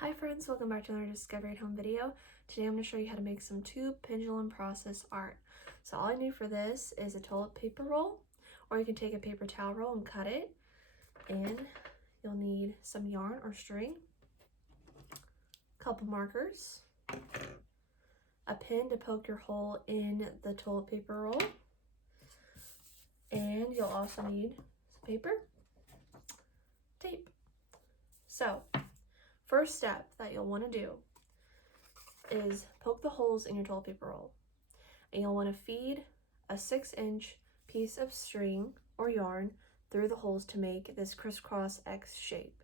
Hi friends, welcome back to another Discovery at Home video. Today I'm going to show you how to make some tube pendulum process art. So all I need for this is a toilet paper roll, or you can take a paper towel roll and cut it. And you'll need some yarn or string, a couple markers, a pin to poke your hole in the toilet paper roll, and you'll also need some paper, tape. So first step that you'll want to do is poke the holes in your toilet paper roll. And you'll want to feed a 6-inch piece of string or yarn through the holes to make this crisscross X shape.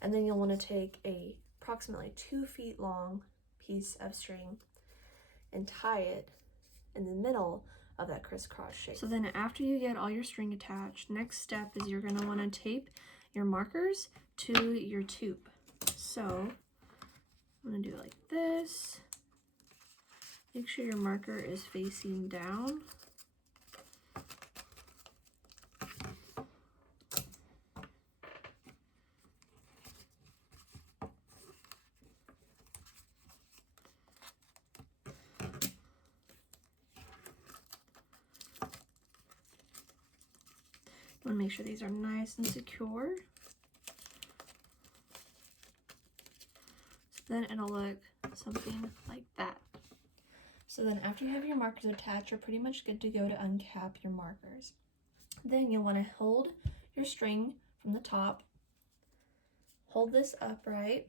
And then you'll want to take a approximately 2 feet long piece of string and tie it in the middle of that crisscross shape. So then after you get all your string attached, next step is you're going to want to tape your markers to your tube. So I'm going to do it like this. Make sure your marker is facing down. I want to make sure these are nice and secure. So then it'll look something like that. So then after you have your markers attached, you're pretty much good to go to uncap your markers. Then you'll want to hold your string from the top, hold this upright,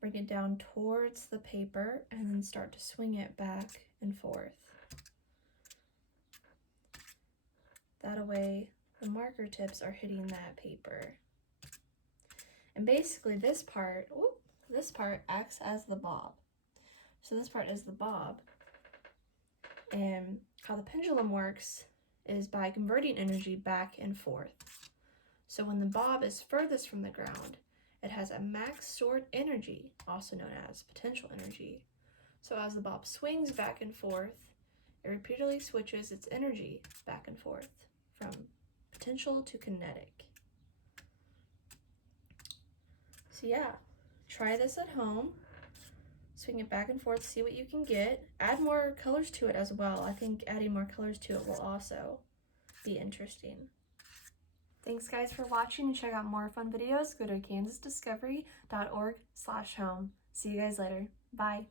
bring it down towards the paper, and then start to swing it back and forth. That way the marker tips are hitting that paper. And basically this part acts as the bob. So this part is the bob. And how the pendulum works is by converting energy back and forth. So when the bob is furthest from the ground, it has a max stored energy, also known as potential energy. So as the bob swings back and forth, it repeatedly switches its energy back and forth from potential to kinetic. So yeah, try this at home. Swing it back and forth, see what you can get. Add more colors to it as well. I think adding more colors to it will also be interesting. Thanks guys for watching, and check out more fun videos. Go to kansasdiscovery.org/home. See you guys later. Bye.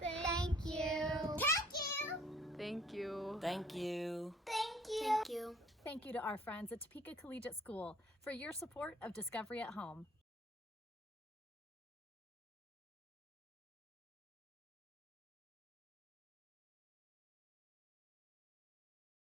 Thank you. Thank you. Thank you. Thank you. Thank you. Thank you. Thank you to our friends at Topeka Collegiate School for your support of Discovery at Home.